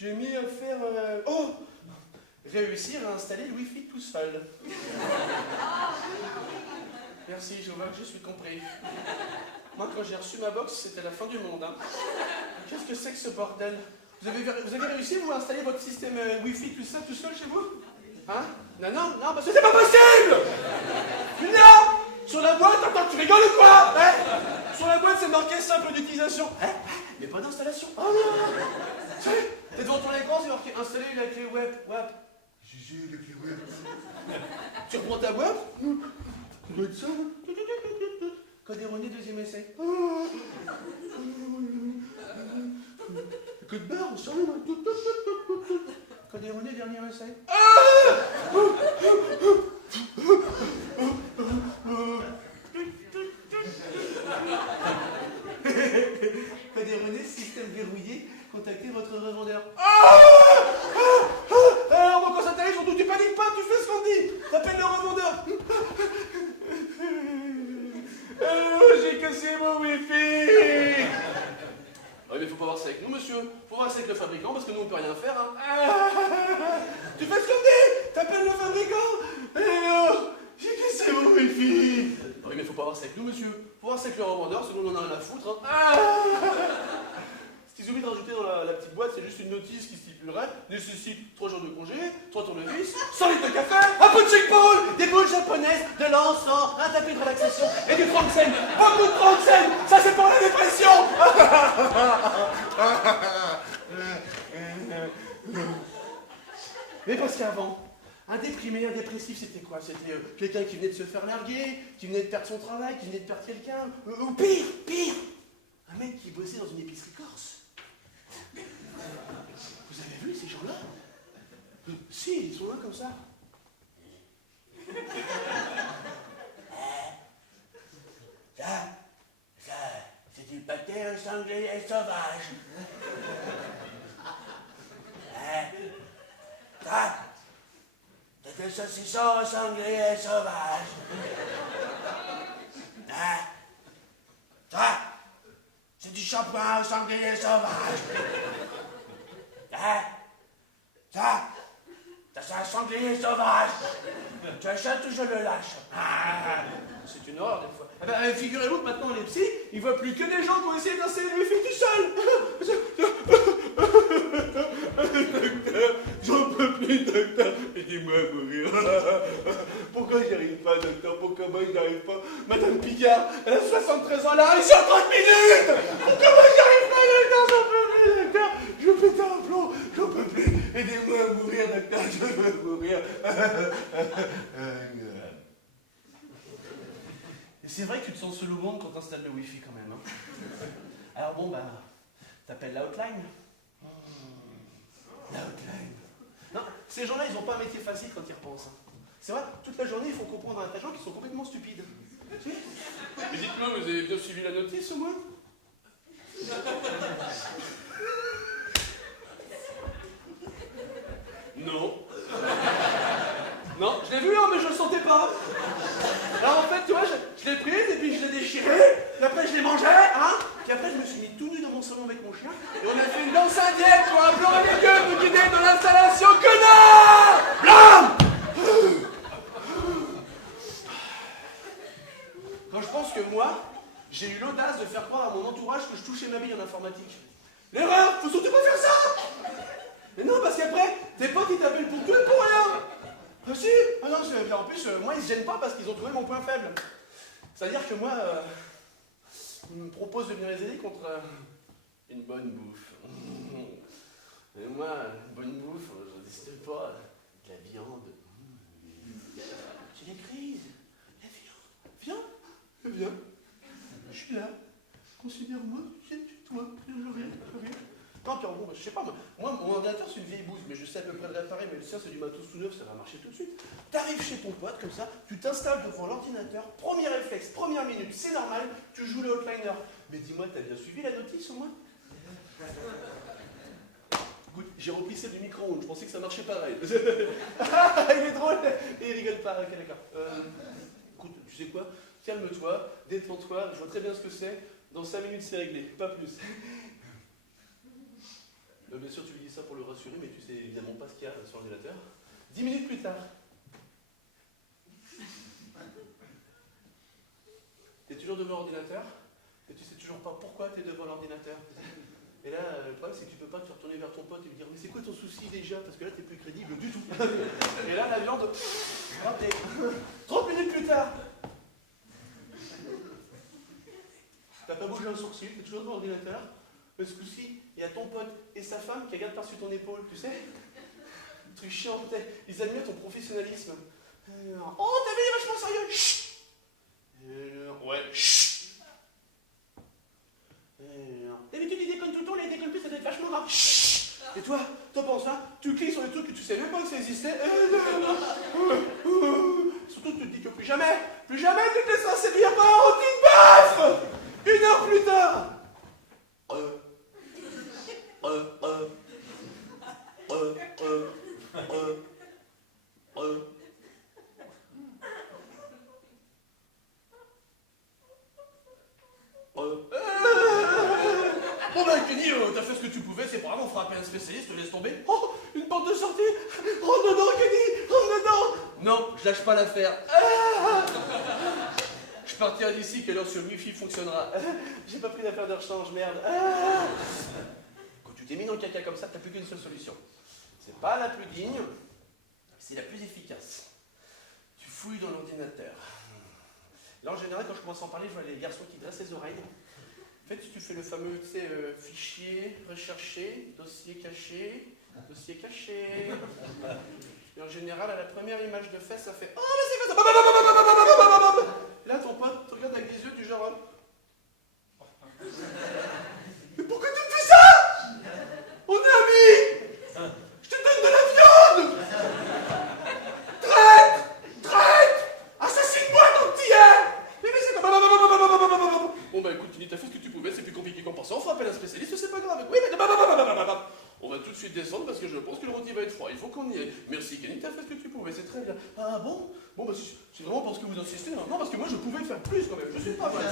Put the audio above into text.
J'ai mis à faire... réussir à installer le Wi-Fi tout seul. Merci, je vois que je suis compris. Moi, quand j'ai reçu ma box, c'était la fin du monde. Hein. Qu'est-ce que c'est que ce bordel? Vous avez réussi, vous, à installer votre système Wi-Fi tout ça, tout seul chez vous? Hein? Non, parce que c'est pas possible! Non! Sur la boîte, attends, tu rigoles ou quoi? Hein? Sur la boîte, c'est marqué simple d'utilisation. Hein? Mais pas d'installation. Oh non! T'es devant ton écran, c'est marqué installer la clé web. J'ai la clé web. Tu reprends ta boîte? Ça doit être ça. Code erroné, deuxième essai. Code barre, on s'en va. Code erroné, dernier essai. Code erroné, système verrouillé, contactez votre revendeur. Alors, bon, quand ça t'arrive, surtout, tu paniques pas, tu fais ce qu'on dit. T'appelles le revendeur. J'ai cassé mon Wi-Fi. Oui, mais faut pas voir ça avec nous, monsieur. Faut voir ça avec le fabricant, parce que nous, on peut rien faire. Hein. Tu fais ce qu'on dit. T'appelles le fabricant. Alors, j'ai cassé mon Wi-Fi. Oui, mais faut pas voir ça avec nous, monsieur. Faut voir ça avec le revendeur, sinon on en a rien à foutre. Hein. Ce qu'ils oublient de rajouter dans la petite boîte, c'est juste une notice qui stipulerait nécessite 3 jours de congé, 3 tournevis, 100 litres de café, un peu de chick-ball, des boules japonaises, de l'encens, un tapis de relaxation et du Franken. Beaucoup de Franken. Ça, c'est pour la dépression. Mais parce qu'avant, un déprimé, un dépressif, c'était quoi? C'était quelqu'un qui venait de se faire larguer, qui venait de perdre son travail, qui venait de perdre quelqu'un, ou pire, un mec qui bossait dans une épicerie corse. Vous avez vu ces gens-là? Si, ils sont là comme ça. Ça, c'est du pâté sanglier sauvage. Ça, c'est des saucissons sanglier sauvage. Ça, c'est du shampoing sanglier sauvage. Ça, c'est un sanglier sauvage. Tu achètes ou je le lâche? C'est une horreur des fois. Eh ben, figurez-vous que maintenant les psys, ils voient plus que des gens qui ont essayé d'installer le Wi-Fi tout seul. J'en peux plus, docteur. Aidez-moi à mourir. Pourquoi j'y arrive pas, docteur? Pourquoi moi j'y arrive pas? Madame Picard, elle a 73 ans, elle a réussi en 30 minutes. Pourquoi moi j'y arrive pas, docteur? J'en peux plus, docteur. Je pète un plomb, j'en peux plus. Aidez-moi à mourir, docteur, je veux mourir. Et c'est vrai que tu te sens seul au monde quand t'installes le Wi-Fi quand même. Hein. Alors bon, t'appelles l'outline. L'outline. Non, ces gens-là, ils n'ont pas un métier facile quand ils repensent. Hein. C'est vrai, toute la journée, il faut comprendre à un tas de gens qui sont complètement stupides. Mais dites-moi, vous avez bien suivi la notice au moins? Non. Non, je l'ai vu, hein, mais je le sentais pas. Alors en fait, tu vois, je l'ai prise et puis je l'ai déchirée, puis après je l'ai mangée, hein, puis après je me suis mis tout nu dans mon salon avec mon chien, et on a fait une danse indienne pour un plan avec eux pour guider dans l'installation, connard! Blam! Quand je pense que moi, j'ai eu l'audace de faire croire à mon entourage que je touchais ma bille en informatique. L'erreur, faut surtout pas faire ça! Mais non, parce qu'après, tes potes ils t'appellent pour tout et pour rien! Ah si! Ah non, en plus, moi ils se gênent pas parce qu'ils ont trouvé mon point faible. C'est-à-dire que moi, ils me proposent de venir les aider contre une bonne bouffe. Et moi, une bonne bouffe, je n'existe pas. De la viande. J'ai des crises. La viande. Viens. Je suis là. Considère-moi, c'est toi. Je rien. Non, puis bon, je sais pas, moi, mon ordinateur, c'est une vieille bouse, mais je sais à peu près le réparer, mais le sien, c'est du matos tout neuf, ça va marcher tout de suite. T'arrives chez ton pote, comme ça, tu t'installes devant l'ordinateur, premier réflexe, première minute, c'est normal, tu joues le Outliner. Mais dis-moi, t'as bien suivi la notice, au moins? Écoute, j'ai repris celle du micro-ondes, je pensais que ça marchait pareil. Ah, il est drôle, il rigole pas, ok, d'accord. Écoute, tu sais quoi? Calme-toi, détends-toi, je vois très bien ce que c'est. Dans 5 minutes, c'est réglé, pas plus. Bien sûr, tu lui dis ça pour le rassurer, mais tu sais évidemment pas ce qu'il y a sur l'ordinateur. 10 minutes plus tard. T'es toujours devant l'ordinateur, et tu sais toujours pas pourquoi t'es devant l'ordinateur. Et là, le problème, c'est que tu peux pas te retourner vers ton pote et lui dire « Mais c'est quoi ton souci déjà ?» Parce que là, t'es plus crédible du tout. Et là, la viande... Raté. 30 minutes plus tard. T'as pas bougé un sourcil, t'es toujours devant l'ordinateur. Mais ce coup-ci, il y a ton pote et sa femme qui regardent par-dessus ton épaule, tu sais. Le truc chiant, ils admirent ton professionnalisme. Oh, t'as vu, il est vachement sérieux. Chut. Ouais, chut. D'habitude, il déconne tout le temps, là, il déconne plus, ça doit être vachement grave. Chut. Et toi, t'en penses, hein? Tu cliques sur des trucs que tu savais même pas que ça existait. Surtout, tu te dis que plus jamais tu te laisseras séduire par un rôti de bœuf. 1 heure plus tard. Bon ben Kenny, t'as fait ce que tu pouvais, c'est pas grave, on fera appeler un spécialiste, laisse tomber. Oh, une porte de sortie. Rentre dedans, Kenny, rentre dedans. Non, je lâche pas l'affaire. Je partirai d'ici, quelle heure sur le Wi-Fi fonctionnera. J'ai pas pris d'affaire de rechange, merde. Quand tu t'es mis dans le caca comme ça, t'as plus qu'une seule solution. C'est pas la plus digne, c'est la plus efficace. Tu fouilles dans l'ordinateur. Là, en général, quand je commence à en parler, je vois les garçons qui dressent les oreilles. En fait, tu fais le fameux, tu sais, fichier recherché, dossier caché, dossier caché. Et en général, à la première image de fait, ça fait « Oh, mais c'est quoi ça ?» Là, ton pote te regarde avec des yeux du genre « Mais pourquoi tu me fais ça? On est amis! Je te donne de la viande! Traître! Assassine-moi, ton petit hein! Mais c'est quoi? » Bon bah écoute, Kenny, t'as fait ce que tu pouvais, c'est plus compliqué qu'on pensait. On fera appel à un spécialiste, c'est pas grave. Oui, mais on va tout de suite descendre parce que je pense que le rôti va être froid. Il faut qu'on y aille. Merci, Kenny, t'as fait ce que tu pouvais, c'est très bien. Ah bon? Bon bah c'est vraiment parce que vous insistez. Hein. Non, parce que moi je pouvais faire plus quand même. Je suis pas mal.